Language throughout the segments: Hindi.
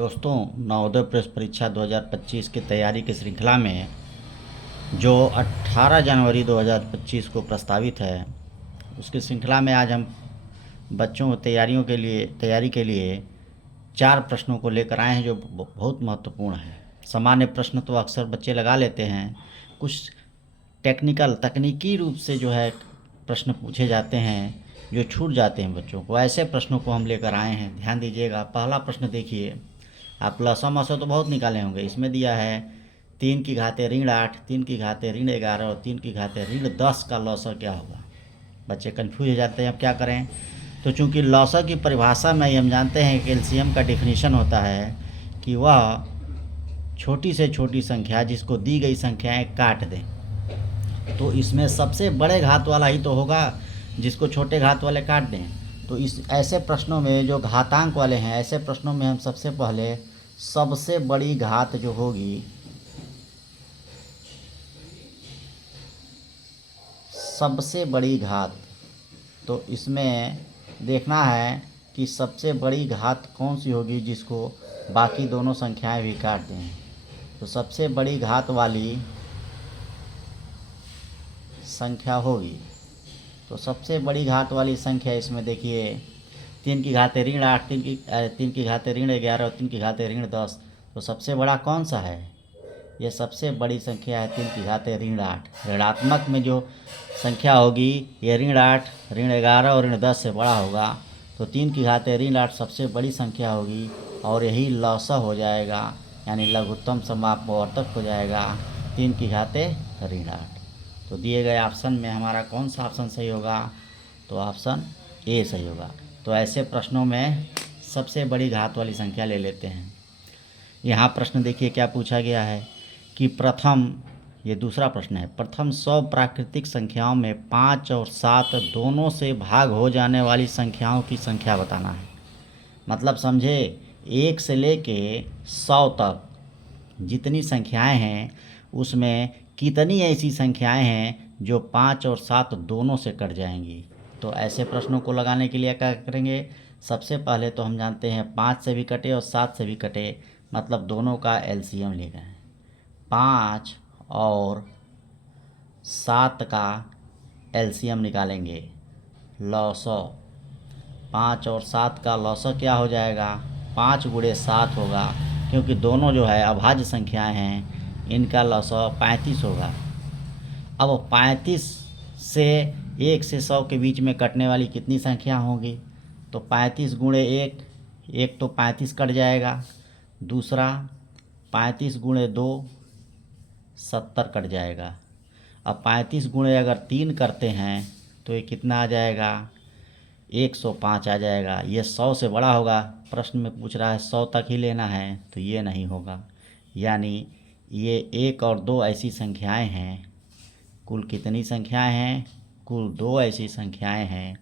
दोस्तों, नवोदय प्रवेश परीक्षा 2025 की तैयारी की श्रृंखला में जो 18 जनवरी 2025 को प्रस्तावित है, उसकी श्रृंखला में आज हम बच्चों की तैयारी के लिए 4 प्रश्नों को लेकर आए हैं जो बहुत महत्वपूर्ण है। सामान्य प्रश्न तो अक्सर बच्चे लगा लेते हैं, कुछ तकनीकी रूप से जो है प्रश्न पूछे जाते हैं जो छूट जाते हैं बच्चों को। ऐसे प्रश्नों को हम लेकर आए हैं, ध्यान दीजिएगा। पहला प्रश्न देखिए, आप लसा मसा तो बहुत निकाले होंगे। इसमें दिया है 3 की घाते ऋण 8, 3 की घाते ऋण 11 और 3 की घाते ऋण 10 का लौसा क्या होगा। बच्चे कन्फ्यूज हो जाते हैं अब क्या करें। तो चूंकि लौसा की परिभाषा में हम जानते हैं कि एलसीएम का डेफिनेशन होता है कि वह छोटी से छोटी संख्या जिसको दी गई संख्याएं काट दें। तो इसमें सबसे बड़े घात वाला ही तो होगा जिसको छोटे घात वाले काट दें। तो इस ऐसे प्रश्नों में जो घातांक वाले हैं, ऐसे प्रश्नों में हम सबसे पहले सबसे बड़ी घात जो होगी, सबसे बड़ी घात, तो इसमें देखना है कि सबसे बड़ी घात कौन सी होगी जिसको बाकी दोनों संख्याएं भी काट दें। तो सबसे बड़ी घात वाली संख्या होगी, तो सबसे बड़ी घात वाली संख्या इसमें देखिए 3 की घाते ऋण 8, 3 की घाते ऋण 11 और 3 की घाते ऋण 10। तो सबसे बड़ा कौन सा है? ये सबसे बड़ी संख्या है 3 की घाते ऋण 8। ऋणात्मक में जो संख्या होगी ये ऋण 8, ऋण 11 और ऋण 10 से बड़ा होगा। तो 3 की घाते ऋण 8 सबसे बड़ी संख्या होगी और यही लौसा हो जाएगा, यानी लघुत्तम समापवर्तक हो जाएगा 3 की घाते ऋण 8। तो दिए गए ऑप्शन में हमारा कौन सा ऑप्शन सही होगा? तो ऑप्शन ए सही होगा। तो ऐसे प्रश्नों में सबसे बड़ी घात वाली संख्या ले लेते हैं। यहाँ प्रश्न देखिए क्या पूछा गया है कि ये दूसरा प्रश्न है, प्रथम 100 प्राकृतिक संख्याओं में 5 और 7 दोनों से भाग हो जाने वाली संख्याओं की संख्या बताना है। मतलब समझे, 1 से लेके 100 तक जितनी संख्याएं हैं उसमें कितनी ऐसी संख्याएं हैं जो 5 और 7 दोनों से कट जाएंगी। तो ऐसे प्रश्नों को लगाने के लिए क्या करेंगे? सबसे पहले तो हम जानते हैं 5 से भी कटे और 7 से भी कटे, मतलब दोनों का एलसीएम लेना है। 5 और 7 का एलसीएम निकालेंगे, लौसौ। 5 और 7 का लौसौ क्या हो जाएगा? 5 गुणे 7 होगा, क्योंकि दोनों जो है अभाज्य संख्याएं हैं, इनका लौसौ 35 होगा। अब 35 से 1 से 100 के बीच में कटने वाली कितनी संख्या होगी? तो 35 गुणे 1, एक तो 35 कट जाएगा, दूसरा 35 गुणे 2 70 कट जाएगा। अब 35 गुणे अगर 3 करते हैं तो ये कितना आ जाएगा? 105 आ जाएगा। ये 100 से बड़ा होगा। प्रश्न में पूछ रहा है 100 तक ही लेना है, तो ये नहीं होगा। यानी ये 1 और 2 ऐसी संख्याएं हैं। कुल कितनी संख्याएं हैं? कुल 2 ऐसी संख्याएं हैं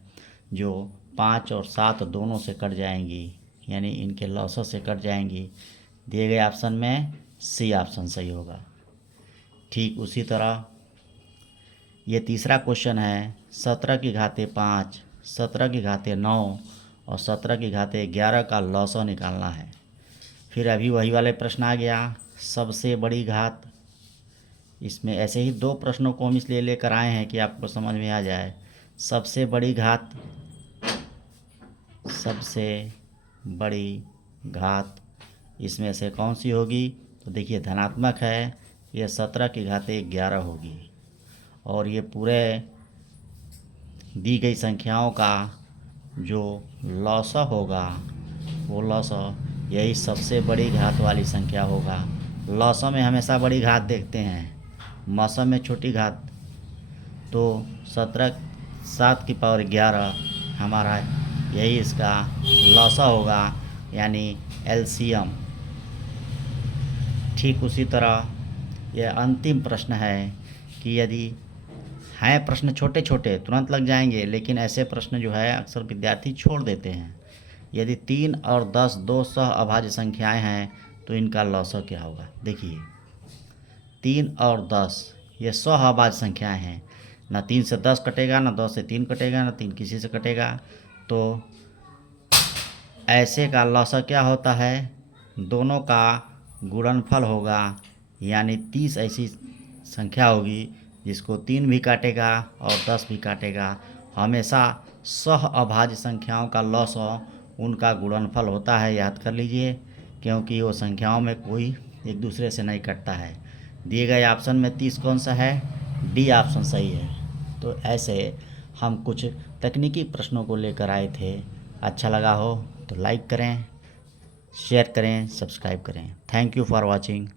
जो 5 और 7 दोनों से कट जाएंगी, यानी इनके लौसों से कट जाएंगी। दिए गए ऑप्शन में सी ऑप्शन सही होगा। ठीक उसी तरह ये तीसरा क्वेश्चन है, 17 की घाते 5, 17 की घाते 9 और 17 की घाते 11 का लौसौ निकालना है। फिर अभी वही वाले प्रश्न आ गया, सबसे बड़ी घात। इसमें ऐसे ही 2 प्रश्नों को हम इसलिए लेकर आए हैं कि आपको समझ में आ जाए। सबसे बड़ी घात, सबसे बड़ी घात इसमें से कौन सी होगी? तो देखिए धनात्मक है, ये 17 की घाते 11 होगी। और ये पूरे दी गई संख्याओं का जो लौसा होगा, वो लौसा यही सबसे बड़ी घात वाली संख्या होगा। लौसा में हमेशा बड़ी घात देखते हैं, मौसम में छोटी घात। तो 17 7 की पावर 11 हमारा यही इसका लौसा होगा, यानी एलसीएम। ठीक उसी तरह यह अंतिम प्रश्न है कि यदि हैं प्रश्न छोटे छोटे तुरंत लग जाएंगे, लेकिन ऐसे प्रश्न जो है अक्सर विद्यार्थी छोड़ देते हैं। यदि 3 और 10 दो सह अभाज्य संख्याएं हैं तो इनका लौसा क्या होगा? देखिए 3 और 10 ये सह अभाज्य संख्याएं हैं, ना 3 से 10 कटेगा, ना 10 से 3 कटेगा, ना 3 किसी से कटेगा। तो ऐसे का लौसा क्या होता है? दोनों का गुणनफल होगा, यानी 30 ऐसी संख्या होगी जिसको 3 भी काटेगा और 10 भी काटेगा। हमेशा सह अभाज्य संख्याओं का लॉसअ उनका गुणनफल होता है, याद कर लीजिए, क्योंकि वो संख्याओं में कोई एक दूसरे से नहीं कटता है। दिए गए ऑप्शन में 30 कौन सा है? डी ऑप्शन सही है। तो ऐसे हम कुछ तकनीकी प्रश्नों को लेकर आए थे। अच्छा लगा हो तो लाइक करें, शेयर करें, सब्सक्राइब करें। Thank you for watching.